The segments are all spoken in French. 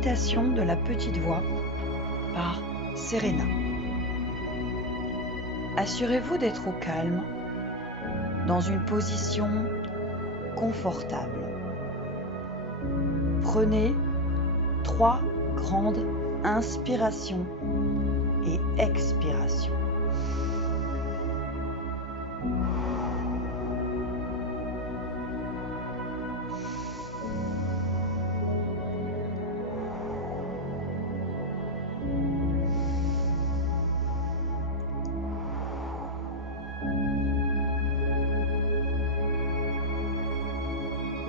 méditation de la petite voix par Serena. Assurez-vous d'être au calme, dans une position confortable. Prenez 3 grandes inspirations et expirations.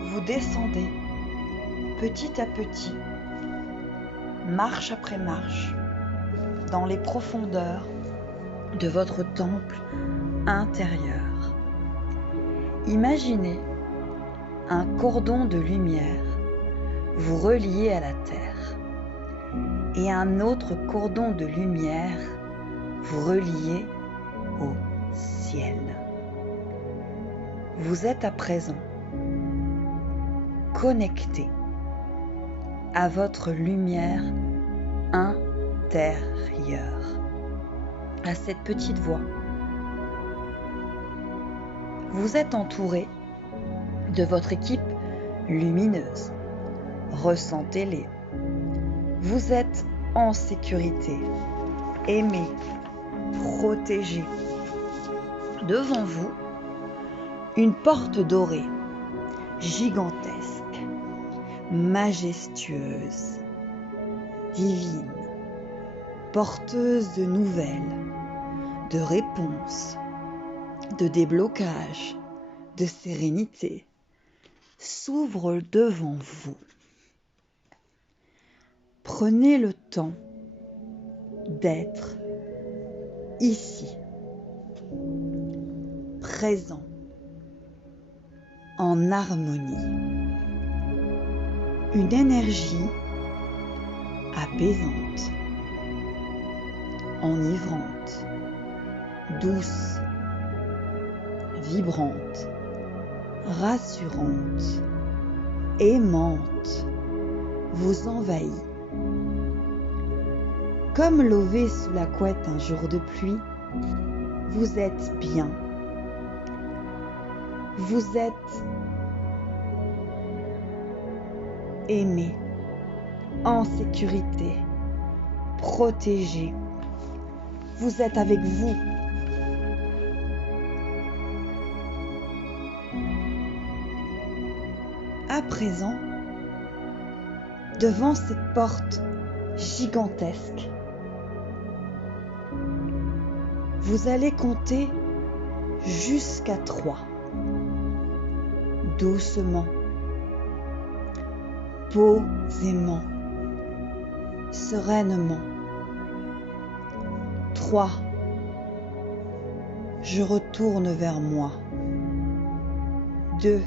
Vous descendez petit à petit, marche après marche, dans les profondeurs de votre temple intérieur. Imaginez un cordon de lumière vous relier à la terre et un autre cordon de lumière vous relier au ciel. Vous êtes à présent connecté à votre lumière intérieure, à cette petite voix. Vous êtes entouré de votre équipe lumineuse. Ressentez-les. Vous êtes en sécurité, aimé, protégé. Devant vous, une porte dorée, gigantesque, majestueuse, divine, porteuse de nouvelles, de réponses, de déblocage, de sérénité, s'ouvre devant vous. Prenez le temps d'être ici, présent, en harmonie. Une énergie apaisante, enivrante, douce, vibrante, rassurante, aimante vous envahit. Comme lové sous la couette un jour de pluie, vous êtes bien. Vous êtes aimé, en sécurité, protégé. Vous êtes avec vous. À présent, devant cette porte gigantesque, vous allez compter jusqu'à 3. Doucement, posément, sereinement. 3. Je retourne vers moi. 2.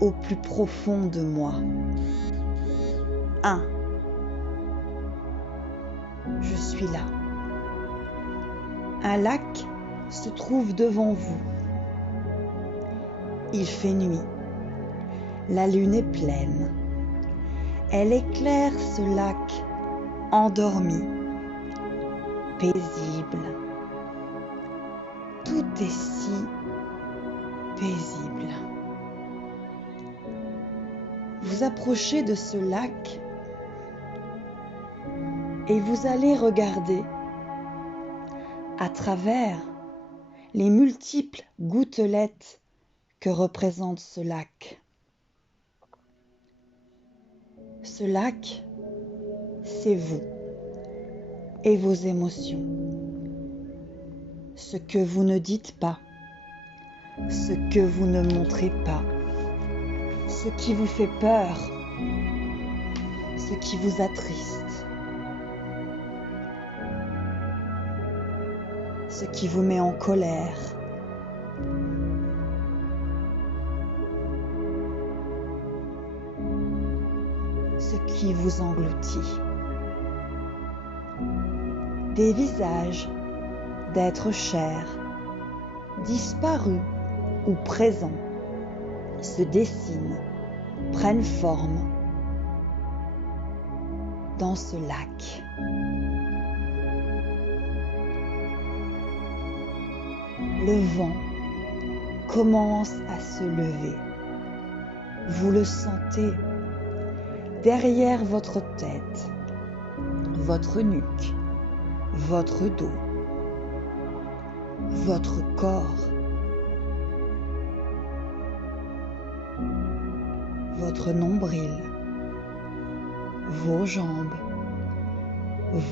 Au plus profond de moi. 1. Je suis là. Un lac se trouve devant vous. Il fait nuit. La lune est pleine. Elle éclaire ce lac endormi, paisible. Tout est si paisible. Vous approchez de ce lac et vous allez regarder à travers les multiples gouttelettes que représente ce lac. Ce lac, c'est vous et vos émotions. Ce que vous ne dites pas, ce que vous ne montrez pas, ce qui vous fait peur, ce qui vous attriste, ce qui vous met en colère. Ce qui vous engloutit. Des visages d'êtres chers, disparus ou présents, se dessinent, prennent forme. dans ce lac. Le vent commence à se lever. Vous le sentez derrière votre tête, votre nuque, votre dos, votre corps, votre nombril, vos jambes,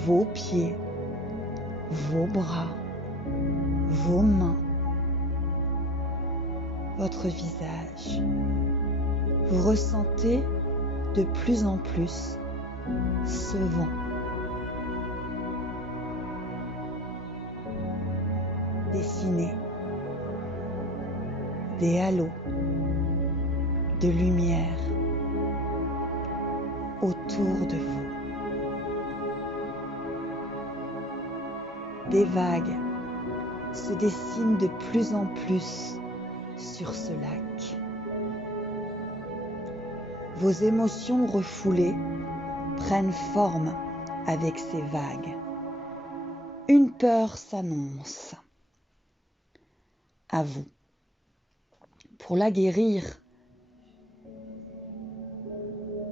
vos pieds, vos bras, vos mains, votre visage. Vous ressentez de plus en plus ce vent. Dessinez des halos de lumière autour de vous. Des vagues se dessinent de plus en plus sur ce lac. Vos émotions refoulées prennent forme avec ces vagues. Une peur s'annonce. À vous. Pour la guérir,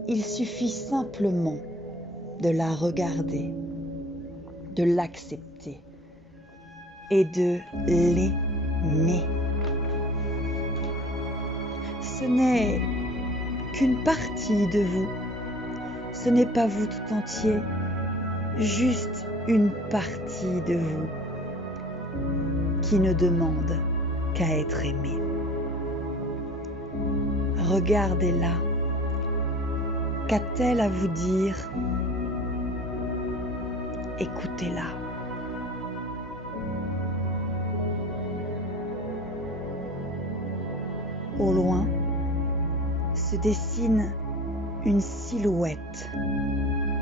il suffit simplement de la regarder, de l'accepter et de l'aimer. Ce n'est qu'une partie de vous. Ce n'est pas vous tout entier, juste une partie de vous qui ne demande qu'à être aimée. Regardez-la. Qu'a-t-elle à vous dire? Écoutez-la. Au loin se dessine une silhouette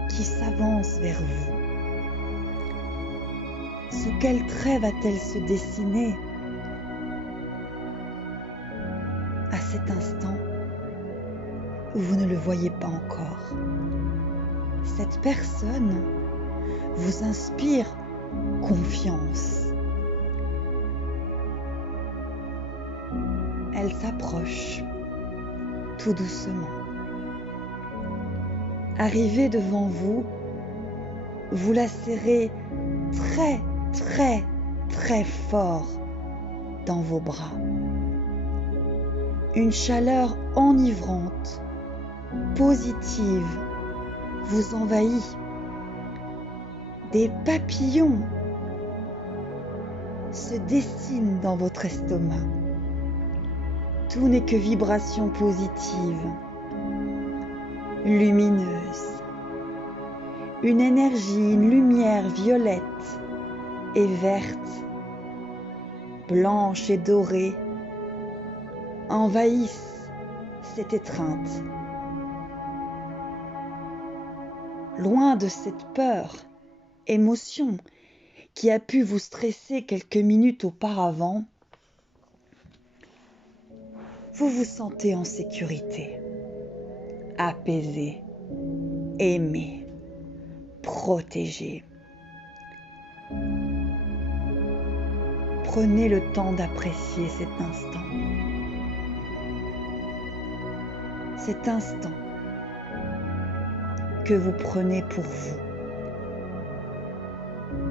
qui s'avance vers vous. Sous quel trait va-t-elle se dessiner? À cet instant, vous ne le voyez pas encore. Cette personne vous inspire confiance. Elle s'approche tout doucement. Arrivée devant vous, vous la serrez très, très, très fort dans vos bras. Une chaleur enivrante, positive, vous envahit. Des papillons se dessinent dans votre estomac. Tout n'est que vibration positive, lumineuse. Une énergie, une lumière violette et verte, blanche et dorée, envahissent cette étreinte. Loin de cette peur, émotion qui a pu vous stresser quelques minutes auparavant, vous vous sentez en sécurité, apaisé, aimé, protégé. Prenez le temps d'apprécier cet instant. Cet instant que vous prenez pour vous.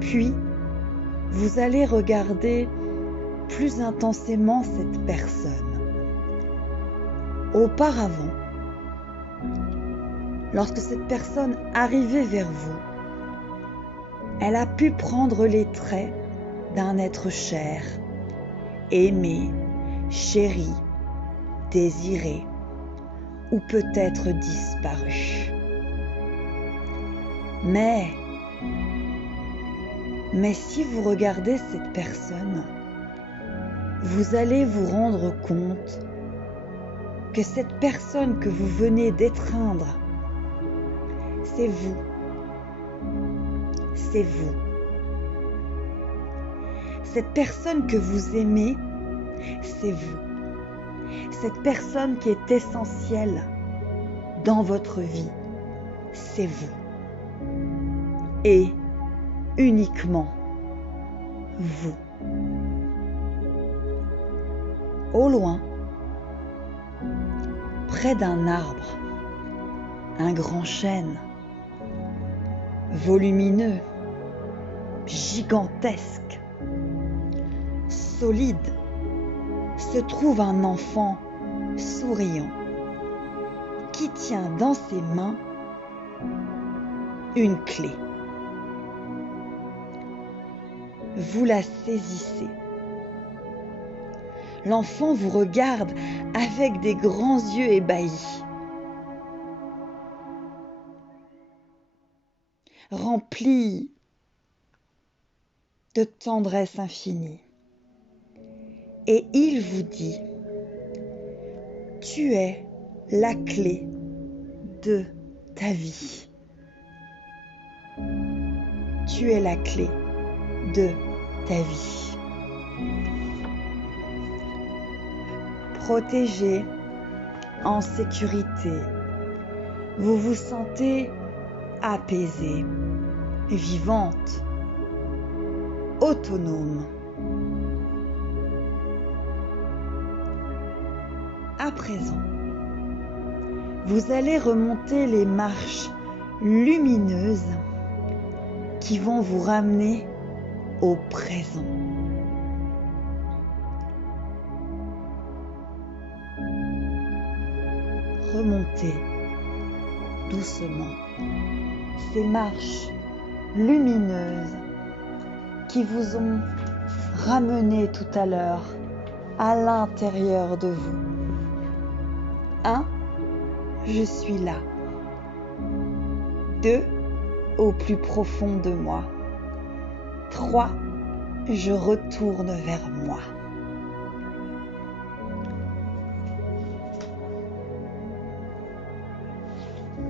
Puis, vous allez regarder plus intensément cette personne. Auparavant, lorsque cette personne arrivait vers vous, elle a pu prendre les traits d'un être cher, aimé, chéri, désiré, ou peut-être disparu. Mais si vous regardez cette personne, vous allez vous rendre compte que cette personne que vous venez d'étreindre, c'est vous. C'est vous. Cette personne que vous aimez, c'est vous. Cette personne qui est essentielle dans votre vie, c'est vous. et uniquement vous. Au loin, près d'un arbre, un grand chêne, volumineux, gigantesque, solide, se trouve un enfant souriant qui tient dans ses mains une clé. Vous la saisissez. L'enfant vous regarde avec des grands yeux ébahis, remplis de tendresse infinie. Et il vous dit: tu es la clé de ta vie. Tu es la clé de ta vie. Protégée, en sécurité, vous vous sentez apaisée, vivante, autonome. À présent, vous allez remonter les marches lumineuses qui vont vous ramener au présent. Remontez doucement ces marches lumineuses qui vous ont ramené tout à l'heure à l'intérieur de vous. 1. Je suis là. 2. Au plus profond de moi. 3. Je retourne vers moi.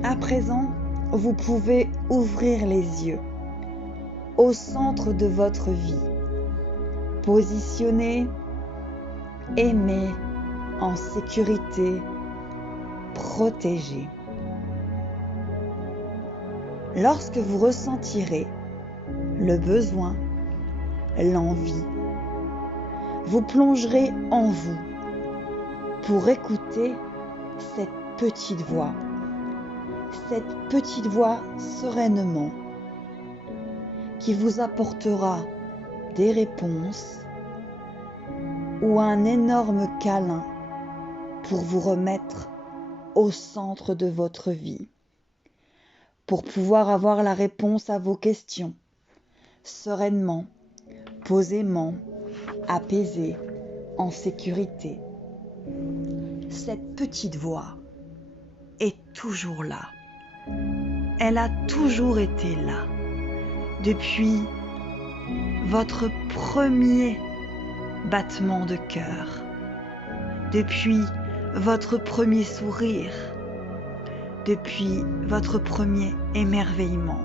À présent, vous pouvez ouvrir les yeux au centre de votre vie, positionné, aimé, en sécurité, protégé. Lorsque vous ressentirez le besoin, l'envie, vous plongerez en vous pour écouter cette petite voix sereinement qui vous apportera des réponses ou un énorme câlin pour vous remettre au centre de votre vie, pour pouvoir avoir la réponse à vos questions, sereinement, posément, apaisé, en sécurité. Cette petite voix est toujours là. Elle a toujours été là, depuis votre premier battement de cœur, depuis votre premier sourire, depuis votre premier émerveillement,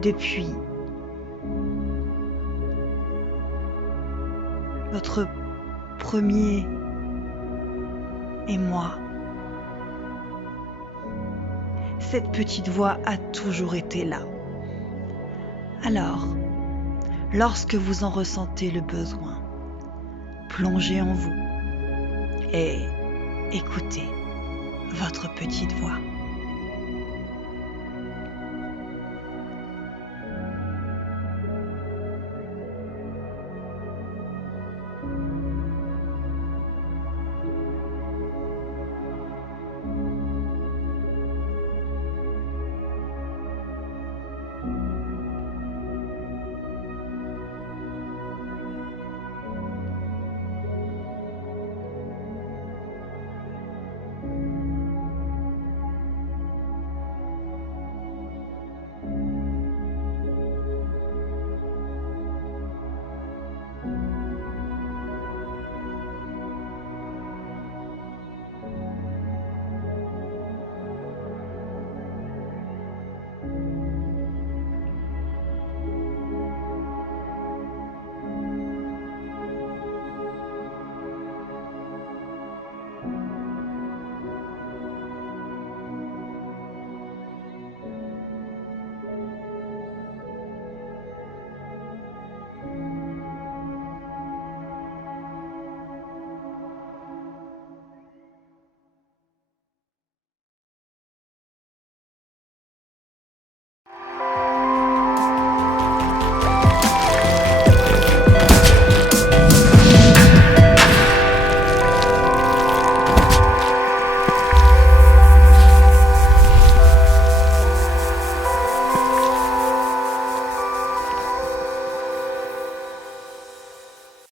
depuis votre premier émoi. Cette petite voix a toujours été là. Alors, lorsque vous en ressentez le besoin, plongez en vous et écoutez votre petite voix.